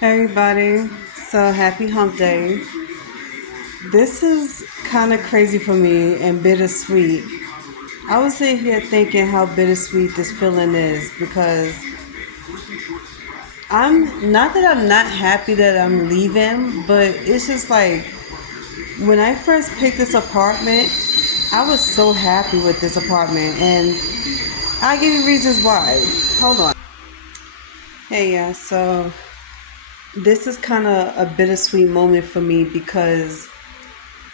Hey everybody, so happy hump day. This is kind of crazy for me and bittersweet. I was sitting here thinking how bittersweet this feeling is because I'm not that I'm not happy that I'm leaving, but it's just like when I first picked this apartment, I was so happy with this apartment, and I'll give you reasons why. Hold on. Hey, yeah, so this is kind of a bittersweet moment for me because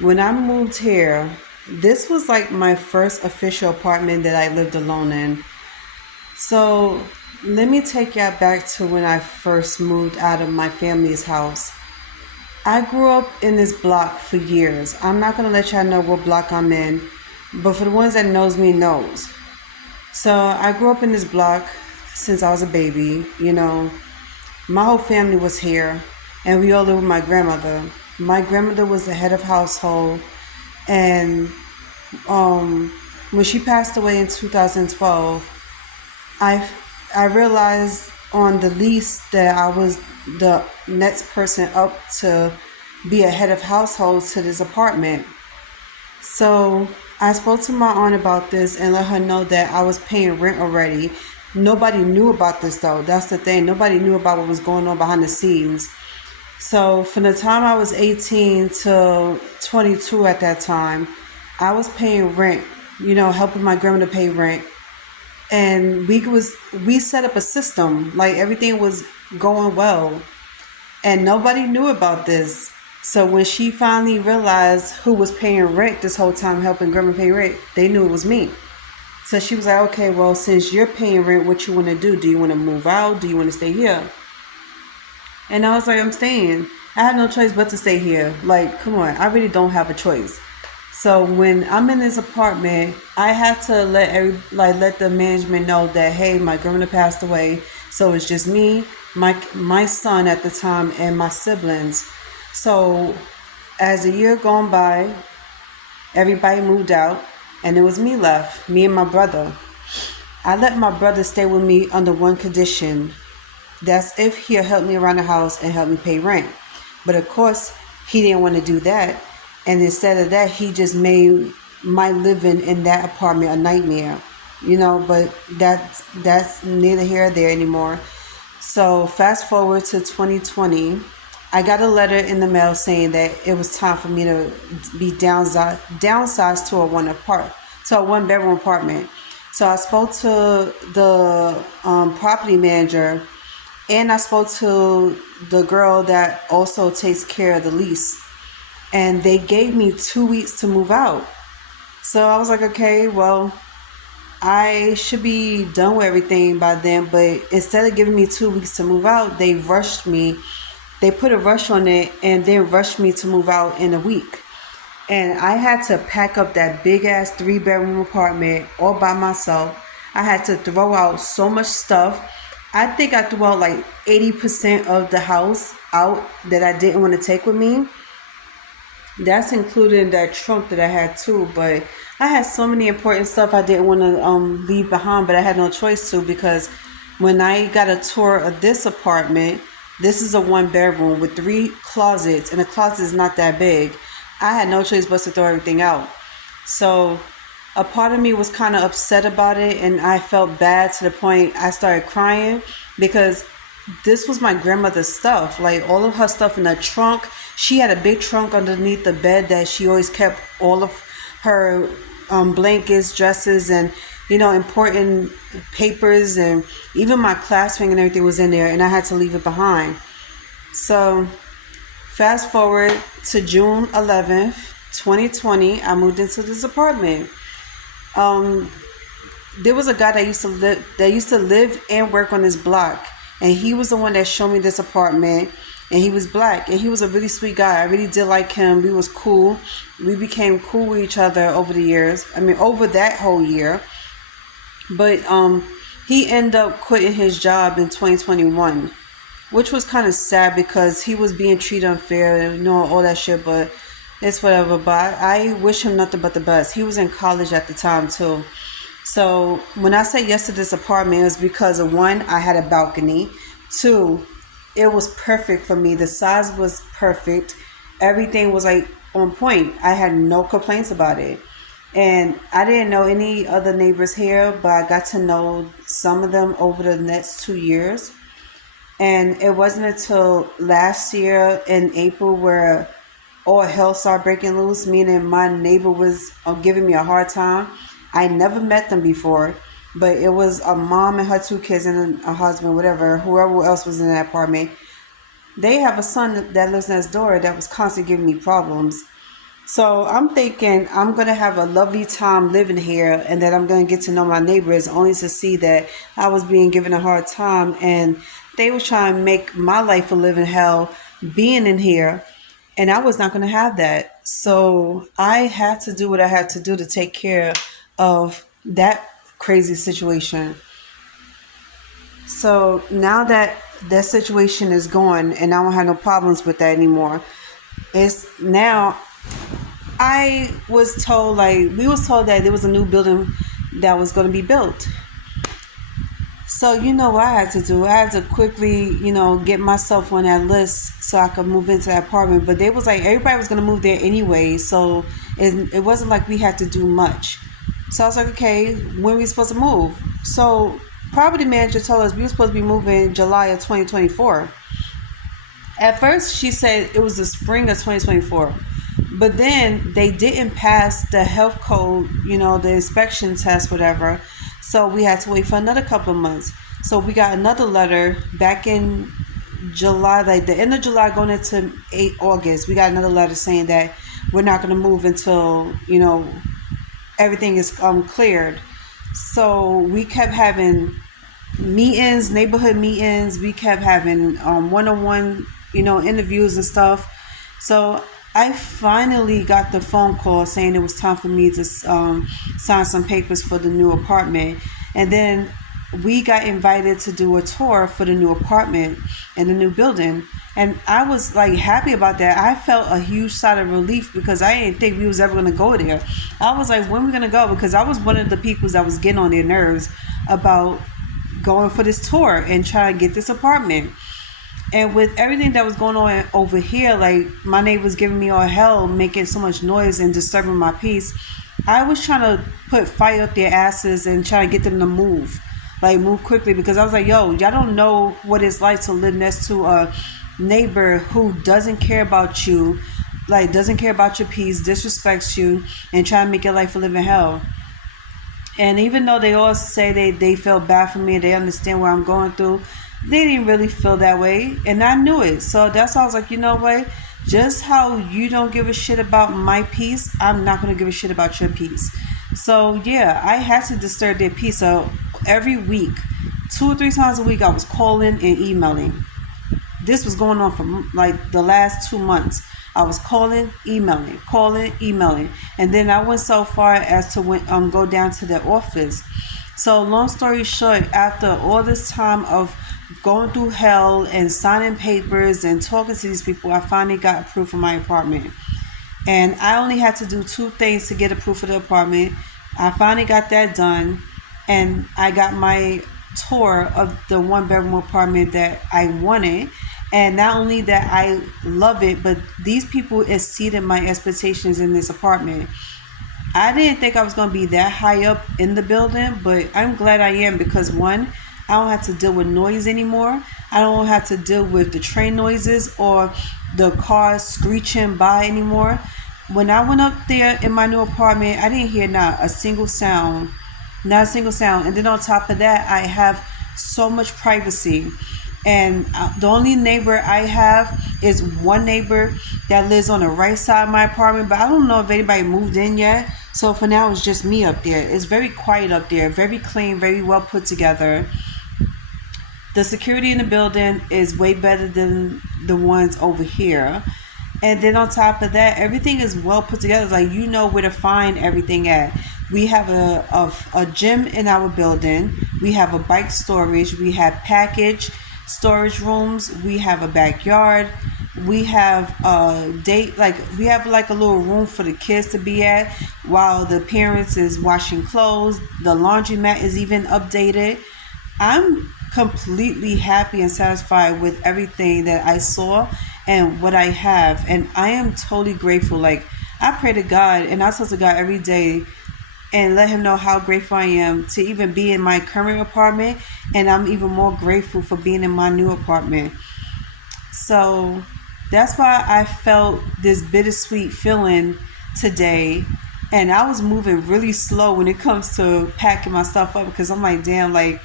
when I moved here, this was like my first official apartment that I lived alone in. So let me take y'all back to when I first moved out of my family's house. I grew up in this block for years. I'm not gonna let y'all know what block I'm in, but for the ones that knows me knows. So I grew up in this block since I was a baby. My whole family was here, and we all lived with my grandmother. My grandmother was the head of household, and um, when she passed away in 2012, I I realized on the lease that I was the next person up to be a head of household to this apartment. So I spoke to my aunt about this and let her know that I was paying rent already. Nobody knew about this though. That's the thing. Nobody knew about what was going on behind the scenes. So from the time I was 18 to 22 at that time, I was paying rent, helping my grandmother pay rent. And we set up a system, like everything was going well. And nobody knew about this. So when she finally realized who was paying rent this whole time, helping grandma pay rent, they knew it was me. So she was like, okay, well, since you're paying rent, what you want to do? Do you want to move out? Do you want to stay here? And I was like, I'm staying. I had no choice but to stay here. Like, come on, I really don't have a choice. So when I'm in this apartment, I have to let the management know that hey, my grandmother passed away, so it's just me, my son at the time, and my siblings. So as the year gone by, everybody moved out, and it was me left, me and my brother. I let my brother stay with me under one condition. That's if he'll help me around the house and help me pay rent. But of course, he didn't want to do that. And instead of that, he just made my living in that apartment a nightmare. But that's neither here or there anymore. So fast forward to 2020, I got a letter in the mail saying that it was time for me to be downsized to a one bedroom apartment. So I spoke to the property manager, and I spoke to the girl that also takes care of the lease. And they gave me 2 weeks to move out. So I was like, okay, well, I should be done with everything by then. But instead of giving me 2 weeks to move out, they rushed me. They put a rush on it and then rushed me to move out in a week. And I had to pack up that big ass 3 bedroom apartment all by myself. I had to throw out so much stuff. I think I threw out like 80% of the house out that I didn't want to take with me. That's including that trunk that I had too. But I had so many important stuff I didn't want to leave behind, but I had no choice to, because when I got a tour of this apartment, this is a 1 bedroom with 3 closets, and the closet is not that big. I had no choice but to throw everything out. So a part of me was kind of upset about it, and I felt bad to the point I started crying, because this was my grandmother's stuff, like all of her stuff in the trunk. She had a big trunk underneath the bed that she always kept all of her blankets, dresses, and important papers, and even my class ring and everything was in there, and I had to leave it behind. So fast forward to June 11th, 2020, I moved into this apartment. There was a guy that used to live and work on this block, and he was the one that showed me this apartment. And he was black, and he was a really sweet guy. I really did like him. We was cool. We became cool with each other over the years. I mean, over that whole year. But he ended up quitting his job in 2021, which was kind of sad because he was being treated unfair and all that shit. But it's whatever. But I wish him nothing but the best. He was in college at the time too. So when I said yes to this apartment, it was because of, one, I had a balcony. Two, it was perfect for me. The size was perfect. Everything was like on point. I had no complaints about it. And I didn't know any other neighbors here, but I got to know some of them over the next 2 years. And it wasn't until last year in April where all hell started breaking loose, meaning my neighbor was giving me a hard time. I never met them before, but it was a mom and her 2 kids and a husband, whatever, whoever else was in that apartment. They have a son that lives next door that was constantly giving me problems. So I'm thinking I'm gonna have a lovely time living here, and that I'm gonna get to know my neighbors, only to see that I was being given a hard time, and they were trying to make my life a living hell being in here, and I was not gonna have that. So I had to do what I had to do to take care of that crazy situation. So now that that situation is gone, and I don't have no problems with that anymore, it's now I was told, like, we was told that there was a new building that was going to be built. So you know what I had to do? I had to quickly, get myself on that list so I could move into that apartment. But they was like everybody was going to move there anyway, so it wasn't like we had to do much. So I was like, okay, when are we supposed to move? So property manager told us we were supposed to be moving July of 2024. At first, she said it was the spring of 2024. But then they didn't pass the health code, the inspection test, whatever. So we had to wait for another couple of months. So we got another letter back in July, like the end of July going into August. We got another letter saying that we're not going to move until, everything is cleared. So we kept having meetings, neighborhood meetings. We kept having one-on-one, interviews and stuff. So I finally got the phone call saying it was time for me to sign some papers for the new apartment. And then we got invited to do a tour for the new apartment and the new building. And I was like happy about that. I felt a huge sigh of relief because I didn't think we was ever going to go there. I was like, when are we going to go? Because I was one of the people that was getting on their nerves about going for this tour and trying to get this apartment. And with everything that was going on over here, like my neighbors giving me all hell, making so much noise and disturbing my peace, I was trying to put fire up their asses and try to get them to move, like move quickly, because I was like, yo, y'all don't know what it's like to live next to a neighbor who doesn't care about you, like doesn't care about your peace, disrespects you, and try to make your life a living hell. And even though they all say they feel bad for me, they understand what I'm going through, they didn't really feel that way. And I knew it. So that's why I was like, you know what? Just how you don't give a shit about my peace, I'm not going to give a shit about your peace. So yeah, I had to disturb their peace. So every week, 2 or 3 times a week, I was calling and emailing. This was going on for like the last 2 months. I was calling, emailing, and then I went so far as to go down to the office. So long story short, after all this time of going through hell and signing papers and talking to these people, I finally got approved for my apartment. And I only had to do 2 things to get approved for the apartment. I finally got that done, and I got my tour of the 1 bedroom apartment that I wanted. And not only that I love it, but these people exceeded my expectations in this apartment. I didn't think I was going to be that high up in the building, but I'm glad I am, because one, I don't have to deal with noise anymore. I don't have to deal with the train noises or the cars screeching by anymore. When I went up there in my new apartment, I didn't hear not a single sound. Not a single sound. And then on top of that, I have so much privacy. And the only neighbor I have is one neighbor that lives on the right side of my apartment, but I don't know if anybody moved in yet. So for now, it's just me up there. It's very quiet up there, very clean, very well put together. The security in the building is way better than the ones over here. And then on top of that, everything is well put together. Like, you know where to find everything at. We have a gym in our building. We have a bike storage. We have package storage rooms. We have a backyard. We have we have like a little room for the kids to be at while the parents is washing clothes. The laundromat is even updated. I'm completely happy and satisfied with everything that I saw and what I have. And I am totally grateful. Like, I pray to God and I talk to God every day and let him know how grateful I am to even be in my current apartment, and I'm even more grateful for being in my new apartment. So that's why I felt this bittersweet feeling today. And I was moving really slow when it comes to packing my stuff up because I'm like, damn, like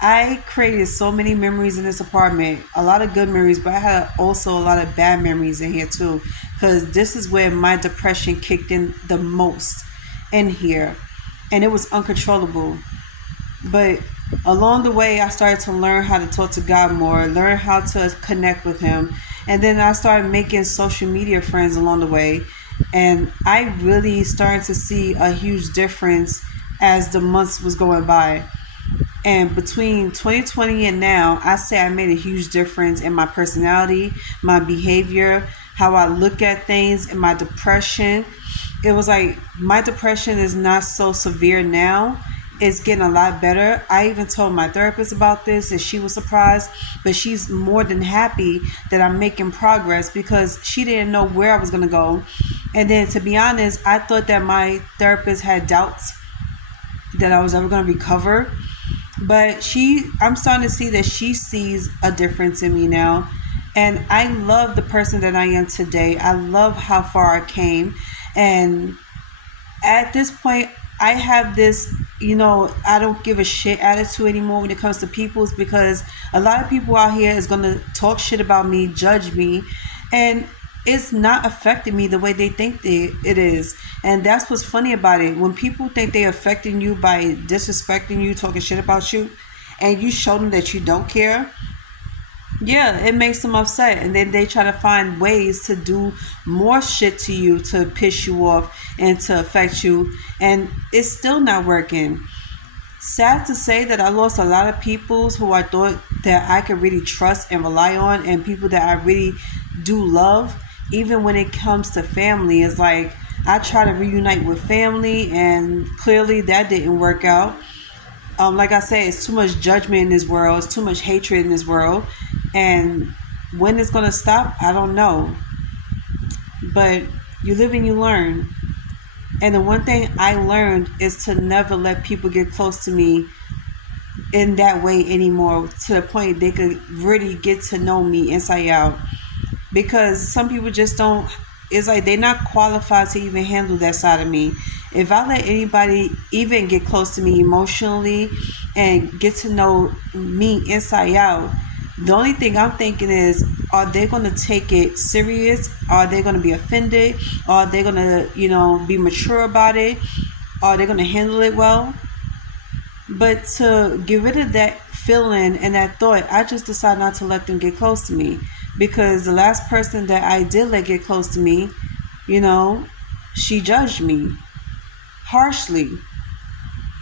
I created so many memories in this apartment, a lot of good memories, but I had also a lot of bad memories in here too. Because this is where my depression kicked in the most in here. And it was uncontrollable. But along the way, I started to learn how to talk to God more, learn how to connect with Him. And then I started making social media friends along the way. And I really started to see a huge difference as the months was going by. And between 2020 and now, I say I made a huge difference in my personality, my behavior, how I look at things, and my depression. It was like my depression is not so severe now. It's getting a lot better. I even told my therapist about this and she was surprised, but she's more than happy that I'm making progress because she didn't know where I was going to go. And then to be honest, I thought that my therapist had doubts that I was ever going to recover, but I'm starting to see that she sees a difference in me now. And I love the person that I am today. I love how far I came. And at this point, I have this, I don't give a shit attitude anymore when it comes to people's, because a lot of people out here is going to talk shit about me, judge me, and it's not affecting me the way they think it is. And that's what's funny about it. When people think they're affecting you by disrespecting you, talking shit about you, and you show them that you don't care, yeah, it makes them upset. And then they try to find ways to do more shit to you to piss you off and to affect you. And it's still not working. Sad to say that I lost a lot of people who I thought that I could really trust and rely on, and people that I really do love. Even when it comes to family, it's like I try to reunite with family, and clearly that didn't work out. Like I say, it's too much judgment in this world. It's too much hatred in this world. And when it's going to stop, I don't know. But you live and you learn. And the one thing I learned is to never let people get close to me in that way anymore, to the point they could really get to know me inside out. Because some people just don't, it's like they're not qualified to even handle that side of me. If I let anybody even get close to me emotionally and get to know me inside out, the only thing I'm thinking is, are they going to take it serious? Are they going to be offended? Are they going to, be mature about it? Are they going to handle it well? But to get rid of that feeling and that thought, I just decided not to let them get close to me. Because the last person that I did let get close to me, she judged me harshly.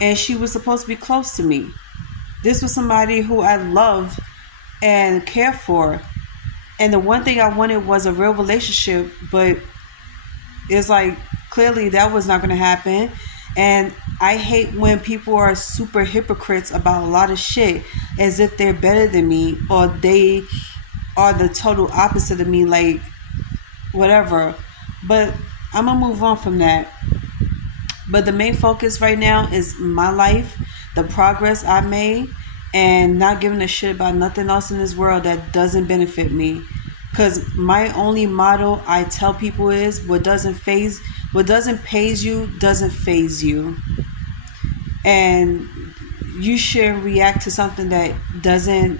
And she was supposed to be close to me. This was somebody who I loved and cared for. And the one thing I wanted was a real relationship, but it's like clearly that was not going to happen. And I hate when people are super hypocrites about a lot of shit as if they're better than me or they are the total opposite of me, like whatever. But I'm going to move on from that. But the main focus right now is my life, the progress I made, and not giving a shit about nothing else in this world that doesn't benefit me. Because my only motto I tell people is, what doesn't phase you doesn't phase you. And you shouldn't react to something that doesn't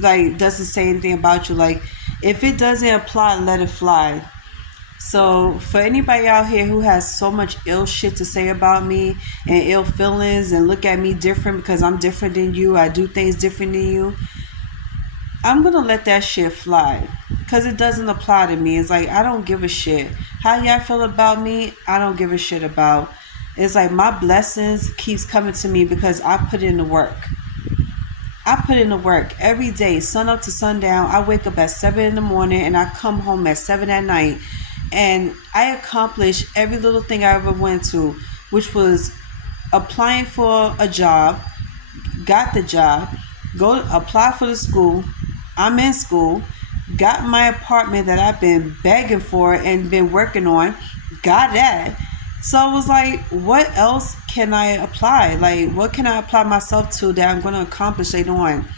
say anything about you. Like, if it doesn't apply, let it fly. So for anybody out here who has so much ill shit to say about me and ill feelings and look at me different because I'm different than you, I do things different than you, I'm going to let that shit fly because it doesn't apply to me. It's like, I don't give a shit. How y'all feel about me, I don't give a shit about. It's like my blessings keeps coming to me because I put in the work. I put in the work every day, sun up to sundown. I wake up at 7 in the morning and I come home at 7 at night. And I accomplished every little thing I ever went to, which was applying for a job, got the job, go apply for the school. I'm in school, got my apartment that I've been begging for and been working on, got that. So I was like, what else can I apply? Like, what can I apply myself to that I'm going to accomplish later on?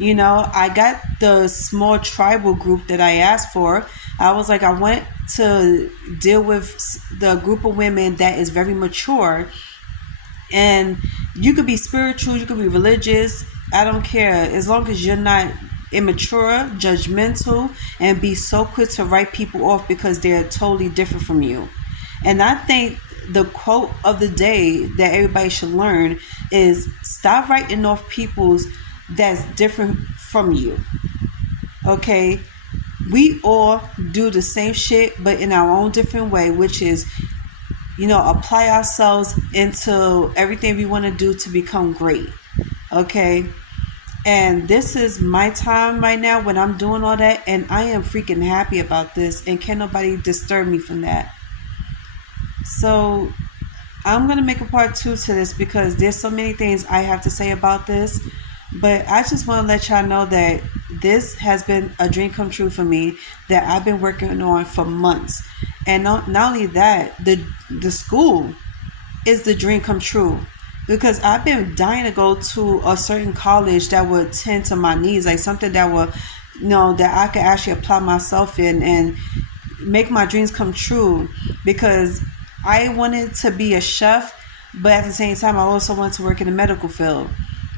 I got the small tribal group that I asked for. I was like, I want to deal with the group of women that is very mature. And you could be spiritual, you could be religious. I don't care. As long as you're not immature, judgmental, and be so quick to write people off because they're totally different from you. And I think the quote of the day that everybody should learn is stop writing off people's that's different from you. Okay? We all do the same shit, but in our own different way, which is, apply ourselves into everything we want to do to become great. Okay? And this is my time right now when I'm doing all that, and I am freaking happy about this, and can't nobody disturb me from that. So I'm gonna make a part two to this because there's so many things I have to say about this. But I just want to let y'all know that this has been a dream come true for me that I've been working on for months. And not only that, the school is the dream come true because I've been dying to go to a certain college that would tend to my needs, like something that would, that I could actually apply myself in and make my dreams come true. Because I wanted to be a chef, but at the same time, I also wanted to work in the medical field.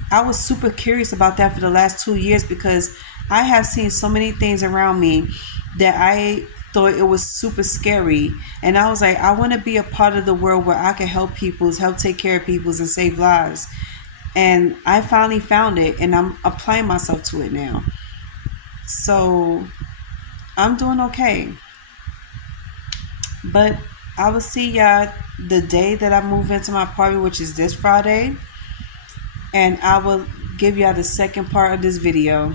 I was super curious about that for the last 2 years because I have seen so many things around me that I thought it was super scary. And I was like, I want to be a part of the world where I can help people, help take care of people, and save lives. And I finally found it, and I'm applying myself to it now. So I'm doing okay. But I will see y'all the day that I move into my apartment, which is this Friday. And I will give y'all the second part of this video.